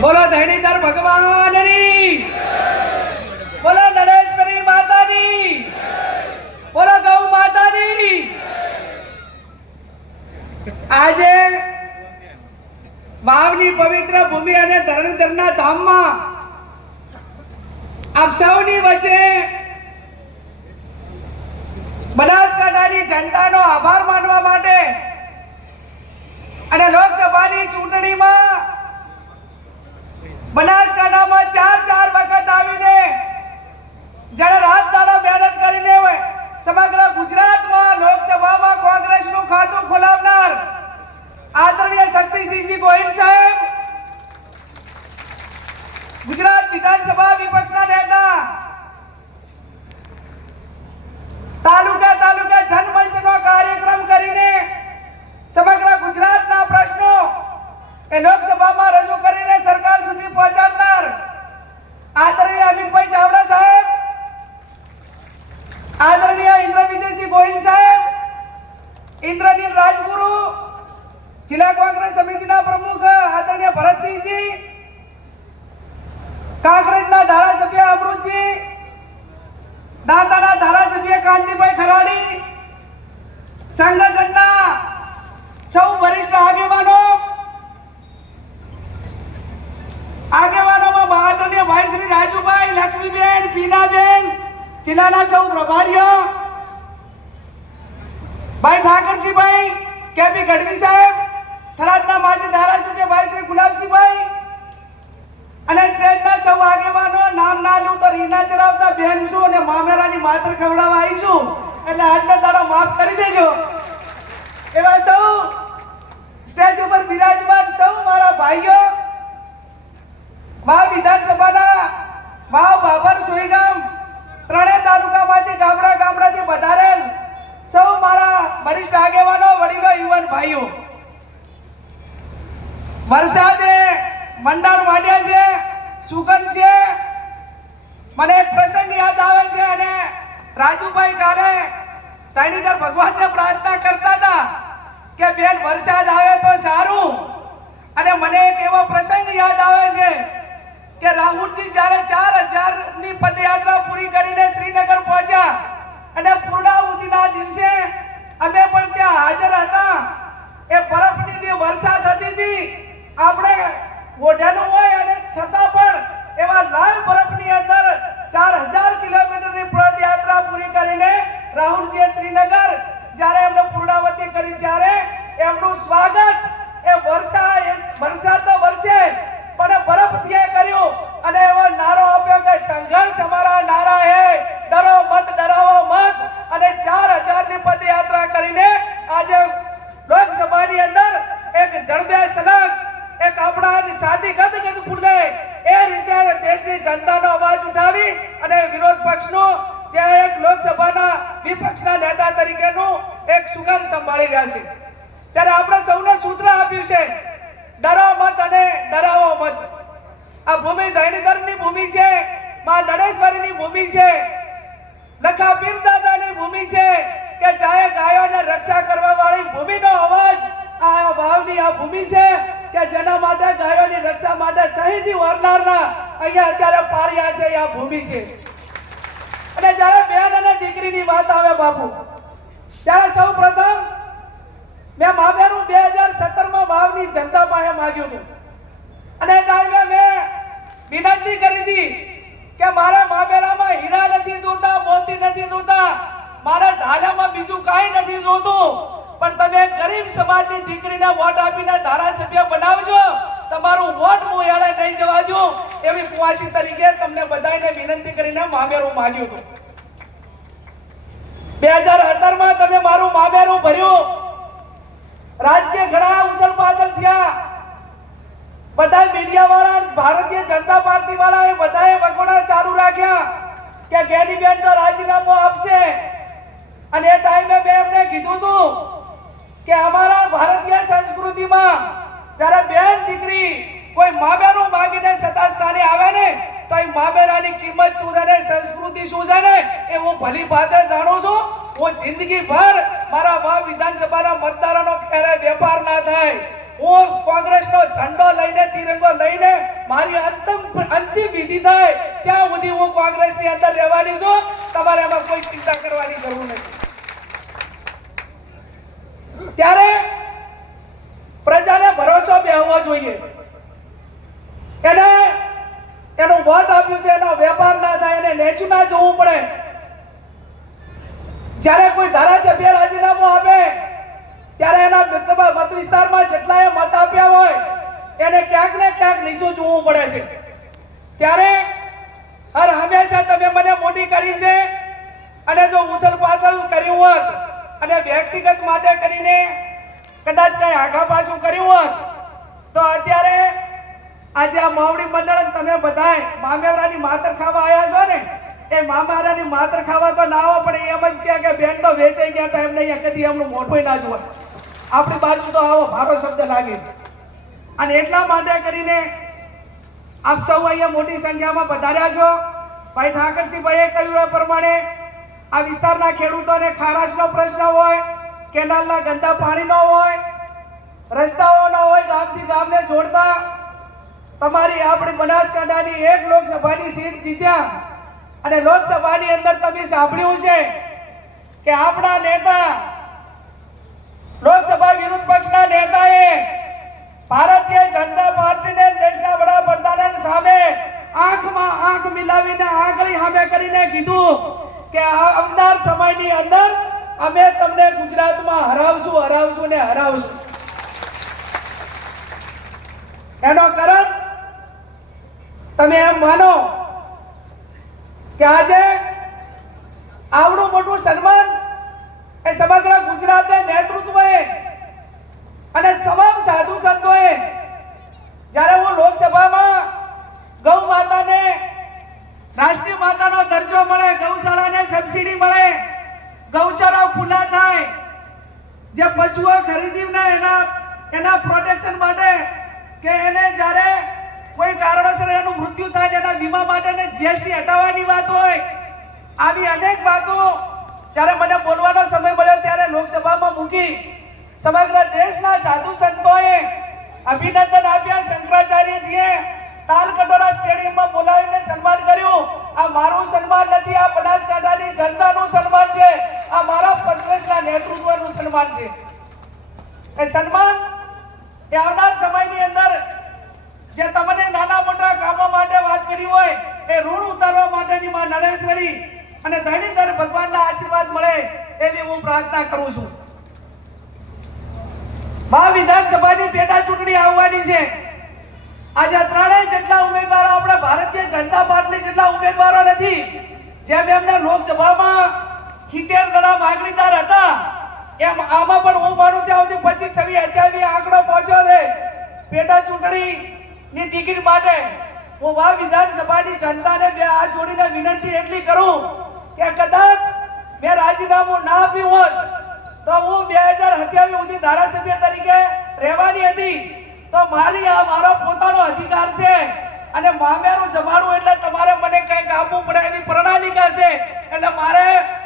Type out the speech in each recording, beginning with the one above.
બોલો ધણીધર ભગવાનની. બોલો નરેશ્વરી માતાની. બોલો ગૌ માતાની. આજે વાવની પવિત્ર ભૂમિ અને ધરણીધરના ધામમાં આપ સૌની વચ્ચે બનાસકાંઠાની જનતાનો આભાર માનવા માટે અને લોકસભાની ચૂંટણીમાં બનાસકાંઠામાં ચાર ચાર વખત આવીને જેણે રાત દાડો મહેનત કરીને સમગ્ર ગુજરાતમાં લોકસભામાં કોંગ્રેસનું ખાતું ખોલાવનાર આદરણીય શક્તિસિંહજી ગોહિલ સાહેબ ગુજરાત વિધાનસભા વિપક્ષના નેતા તાલુકા તાલુકા જનમંચનો કાર્યક્રમ કરીને સમગ્ર ગુજરાતના પ્રશ્નો એ લોકસભામાં રજૂ કરીને કેપી ગઢવી સાહેબ, થરાદના માજી ધારાસભ્ય ભાઈ શ્રી ગુલાબસિંહભાઈ અને સ્ટેજના સૌ આગેવાનો નામ ના લઉં તો રીના ચરાવતા બેન છું અને મામેરાની માત્ર ખવડાવવા આવીશું એટલે આજનો તારો માફ કરી દેજો. એવા સૌ સ્ટેજ ઉપર બિરાજમાન સૌ મારા ભાઈઓ વાવ વિધાનસભાના વાવ બાબર સોઈગામ, ત્રણેય તાલુકામાંથી ગામડા ગામડાથી વધારેલ સૌ મારા વરિષ્ઠ આગેવાનો, વડીલો, યુવાન ભાઈઓ. વરસાદે મંડાણ માંડ્યા છે, સુગંધ છે. મને એક પ્રસંગ યાદ આવે છે અને રાજુભાઈ કાલે તણીધર ભગવાનને પ્રાર્થના કરતા હતા કે, બેન, વરસાદ આવે તો સારું. અને મને એક એવો પ્રસંગ યાદ આવે છે કે, રાહુલજી જ્યારે ચાર હજારની પદયાત્રા પૂરી કરીને શ્રીનગર પહોંચ્યા અને પૂર્ણાહુતિના દિવસે અમે પણ ત્યાં હાજર હતા. એ બરફની એક સુગંધ સંભાળી રહ્યા છે. ત્યારે આપણે સૌને સૂત્ર આપ્યું છે ડરો મત અને ડરાવો મત. આ ભૂમિ ધૈણીધરની ભૂમિ છે, માં નડેશ્વરીની ભૂમિ છે, લખા પીર દાદાની ભૂમિ છે, કે ચાહે ગાયોને રક્ષા કરવા વાળી ભૂમિનો અવાજ આ ભાવની આ ભૂમિ છે, કે જેના માટે ગાયોની રક્ષા માટે શહીદી વરનારના અહીંયા અત્યારે પાળ્યા છે આ ભૂમિ છે. અને જ્યારે બેન અને દીકરીની વાત આવે બાપુ ત્યારે સૌ પ્રથમ મેં મામેરું બે હજાર સત્તરમાં વાવની જનતા પાસે માગ્યું હતું. અને ટાઈમે મેં વિનંતી કરી હતી કે મારા મામેરામાં હીરા નથી જોતા મોતી નથી જોતા મારા ઢાલામાં બીજું કાંઈ નથી જોતું પણ તમે ગરીબ સમાજની દીકરીને વોટ આપીને ધારાસભ્ય બનાવજો, તમારું વોટ હું એળે નહીં જવા દઉં એવી કુવાસી તરીકે તમને બધાને વિનંતી કરીને મામેરું માગ્યું હતું. બે હજાર તમે ભર્યું. રાજકીય ઘણા ઉથલ પાથલ થયા. બધા મીડિયા વાળા ભારતીય જનતા પાર્ટી વાળા એ બધાએ વગોડા ચાલુ રાખ્યા કે ગેનીબેન તો રાજીનામું આપશે. અને એ ટાઈમે મેં એમને કીધું હતું કે અમારા ભારતીય સંસ્કૃતિમાં જ્યારે બેન દીકરી કોઈ માબેરો માગીને સત્તા સ્થાને આવે ને, તો એ માબેરાની કિંમત શું છે ને, સંસ્કૃતિ શું છે ને, એ હું ભલી ભાતે જાણું છું. હું જિંદગી ભર મારા વાવ વિધાનસભાના મતદારોનો ક્યારે વેપાર ના થાય. હું કોંગ્રેસનો ઝંડો લઈને, તિરંગો લઈને મારી અંતિમ અંતિમ વિધિ થાય. ત્યાં સુધી હું કોંગ્રેસની અંદર રહેવાની છું. તમારે એમાં કોઈ ચિંતા કરવાની જરૂર નથી ત્યારે પ્રજાને ભરોસો બેહવો જોઈએ એને એનું વોટ આપ્યું છે એનો વેપાર ના થાય એને નેચું ના જોવું પડે જ્યારે કોઈ ધારાસભ્ય રાજીનામું આપે ત્યારે એના મત મત વિસ્તારમાં જેટલાએ મત આપ્યા હોય એને ક્યાંક ને ક્યાંક નીચું જોવું પડે છે. ત્યારે હર હંમેશા તમે મને મોટી કરી છે અને જો ઉથલ પાથલ કર્યું હોત અને વ્યક્તિગત માટે કરીને કદાચ કઈ આગા પાછું કર્યું હોત, તો અત્યારે આજે આ માવડી મંડળ તમે બધાય મામેવરાની માતર ખાવા આવ્યા છો ને, એ મામારાની માતર ખાવા તો ના આવો, પણ એમ જ કહે કે બેન તો વેચાઈ ગયા હતા, એમને અહીંયા કદી એમનું મોટું ના જોવા આપણી બાજુ તો આવો, ભારો શબ્દ લાગે. અને એટલા માટે કરીને આપ સૌ અહીંયા મોટી સંખ્યામાં પધાર્યા છો. ભાઈ ઠાકરસિંહભાઈએ કહ્યું એ પ્રમાણે આ વિસ્તારના ખેડૂતોને ખારાશનો પ્રશ્ન હોય, કેનાલના ગંદા પાણીનો હોય, રસ્તાઓ ન હોય ગામથી ગામને જોડતા, તમારી આપણી બનાસકાંઠાની એક લોકસભાની સીટ જીત્યા. અને લોકસભાની અંદર તમે સાંભળ્યું છે કે આપણા નેતા, લોકસભા વિરોધ પક્ષના નેતાએ ભારતીય જનતા પાર્ટીને કીધું કે આવનાર સમયની અંદર અમે તમને ગુજરાતમાં હરાવશું હરાવશું ને હરાવશું. એનો કારણ તમે એમ માનો કે આજે આવડું મોટું સન્માન એ સમગ્ર ગુજરાતે નેતૃત્વએ અને તમામ સાધુ સંતોએ જ્યારે હું લોકસભામાં ગૌ માતાને રાષ્ટ્રીય માતાનો દરજ્જો મળે ગૌશાળાને સબસિડી મળે ગૌચારાઓ ખુલ્લા થાય જે પશુઓ ખરીદીને એના એના પ્રોટેક્શન માટે કે એને જ્યારે કોઈ કારણોસર એનું મૃત્યુ થાય એના વીમા માટેને જીએસટી હટાવવાની વાત હોય, આવી અનેક વાતો જ્યારે મને બોલવાનો સમય મળ્યો ત્યારે લોકસભામાં મૂકી સમગ્ર દેશના સાધુ સંતોએ અભિનંદન આપ્યા. શંકરાચાર્યજીએ તાલ કટોરા સ્ટેડિયમમાં બોલાવીને સન્માન કર્યું. આ મારું સન્માન નથી, આ બનાસકાંઠાની જનતાનું સન્માન છે. આ મારા કોંગ્રેસના નેતૃત્વનું સન્માન છે. એ સન્માન એ આવનાર સમયની અંદર જે તમને નાના મોટા કામો માટે વાત કરી હોય, એ ઋણ ઉતારવા માટેની માં નડેશ્વરી અને ધણીધર ભગવાનના આશીર્વાદ મળે એવી હું પ્રાર્થના કરું છું. મહા વિધાનસભાની પેટા ચૂંટણી આવવાની છે. આજે ત્રણેય જેટલા ઉમેદવારો આપણે ભારતીય જનતા પાર્ટી જેટલા ઉમેદવારો નથી, જેમ એમને લોકસભામાં સિત્તેર ગણા માગણીદાર હતા એમ આમાં પણ હું માનું ત્યાં સુધી પચીસ છવ્વીસ અત્યારથી આંકડો પહોંચ્યો છે. પેટા ચૂંટણી ની ટિકિટ માટે હું વા વિધાનસભાની જનતાને બે હાથ જોડીને વિનંતી એટલી કરું કે કદાચ મેં રાજીનામું ના આપ્યું હોત તો હું બે હજાર સત્યાવીસ સુધી ધારાસભ્ય તરીકે રહેવાની હતી. તો મારી આ મારો પોતાનો અધિકાર છે અને મામેરું જમાડું એટલે તમારે મને કંઈક આપવું પડે એવી પ્રણાલિકા છે એટલે મારે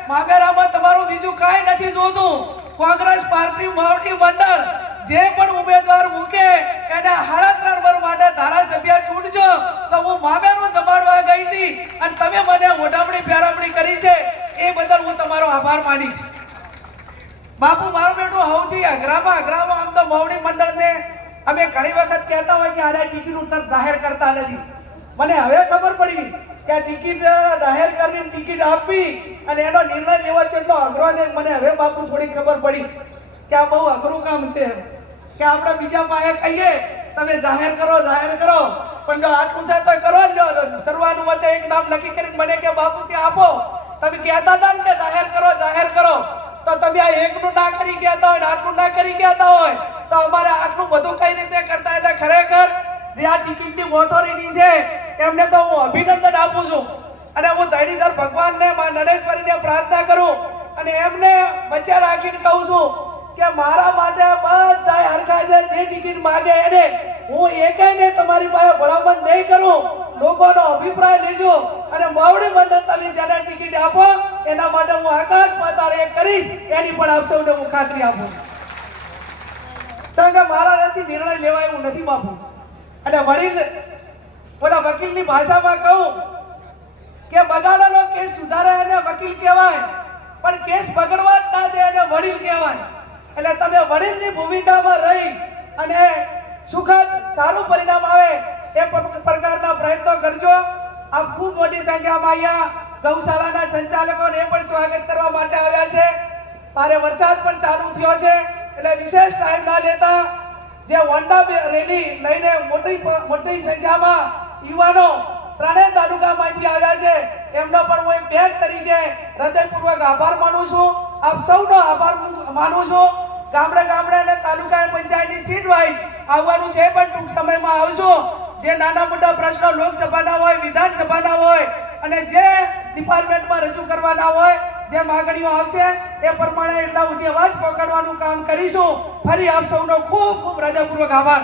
મામેરામાં તમારું બીજું કાંઈ નથી જોતું કોંગ્રેસ પાર્ટી માવડી મંડળ જે પણ ઉમેદવાર મૂકે એને સાડા ત્રણ વર્ષ માટે ધારાસભ્ય ચૂંટજો તો હું મામેરું જમાડવા ગઈ હતી અને તમે મને ઓઢામણી ફેરવણી કરી છે એ બદલ હું તમારો આભાર માનીશ બાપુ બેટું અઘરામાં અઘરામાં આમ તો મવડી મંડળને અમે ઘણી વખત કહેતા હોય કે આને ટિકિટ ઉત્તર જાહેર કરતા નથી. મને હવે ખબર પડી કે ટિકિટ જાહેર કરવી ટિકિટ આપવી અને એનો નિર્ણય લેવો છે એટલો અઘરો છે મને હવે બાપુ થોડી ખબર પડી કે આ બહુ અઘરું કામ છે કે આપણે બીજા પાસે કહીએ, તમે જાહેર કરો જાહેર કરો. પણ જો આટલું છે તો કરો જ શરૂઆતનું મતે એક નામ નક્કી કરીને મને કે, બાપુ કે આપો. તમે કહેતા હતા ને કે, જાહેર કરો જાહેર કરો. તો તમે આ એકનું ના કરી ગયા હોય આટલું ના કરી ગયા હોય, તો અમારે આટલું બધું કઈ રીતે કરતા? એટલે ખરેખર જે આ ટિકિટની ઓથોરિટી છે, એમને તો હું અભિનંદન આપું છું. અને હું ધણીધર ભગવાનને માં નડેશ્વરીને પ્રાર્થના કરું અને એમને વચ્ચે રાખીને કહું છું કે મારા માટે બધા હરખા છે, જે ટિકિટ માગે એને હું એકેયને તમારી પાસે ભલામણ નહીં કરું. લોકોનો અભિપ્રાય લેજો અને માવડી મંડળ તમે જેને ટિકિટ આપો. એના માટે હું આકાશ પાતાળ એ કરીશ. એની પણ આપ સૌને હું ખાતરી આપું. કારણ કે મારા નથી નિર્ણય લેવાય એવું નથી બાપુ અને વડીલ, ઓલા વકીલની ભાષામાં કહું કે બગાડેલો કેસ સુધારે અને વકીલ કહેવાય, પણ કેસ બગડવા જ ના દે અને વડીલ કહેવાય. એટલે તમે વડીલની ભૂમિકામાં રહી અને સુખદ સારું પરિણામ આવે એ પ્રકારના પ્રયત્નો કરજો. આપ ખૂબ મોટી સંખ્યામાં અહીંયા ગૌશાળાના સંચાલકોને પણ સ્વાગત કરવા માટે આવ્યા છે. ભારે વરસાદ પણ ચાલુ થયો છે. એટલે વિશેષ ટાઈમ ના લેતા જે હોન્ડા રેલી લઈને મોટી મોટી સંખ્યામાં યુવાનો ત્રણેય તાલુકામાંથી આવ્યા છે. એમનો પણ હું એક બેન તરીકે હૃદયપૂર્વક આભાર માનું છું. આપ સૌનો આભાર માનું છું. ગામડે ગામડા અને તાલુકા પંચાયતની સીટ વાઇઝ આવવાનું છે, પણ ટૂંક સમયમાં આવજો. જે નાના મોટા પ્રશ્નો લોકસભાના હોય, વિધાનસભાના હોય, અને જે ડિપાર્ટમેન્ટમાં રજૂ કરવાના હોય, જે માગણીઓ આવશે, એ પ્રમાણે એટલા સુધી અવાજ પકડવાનું કામ કરીશું. ફરી આપ સૌનો ખૂબ ખૂબ હૃદયપૂર્વક આભાર.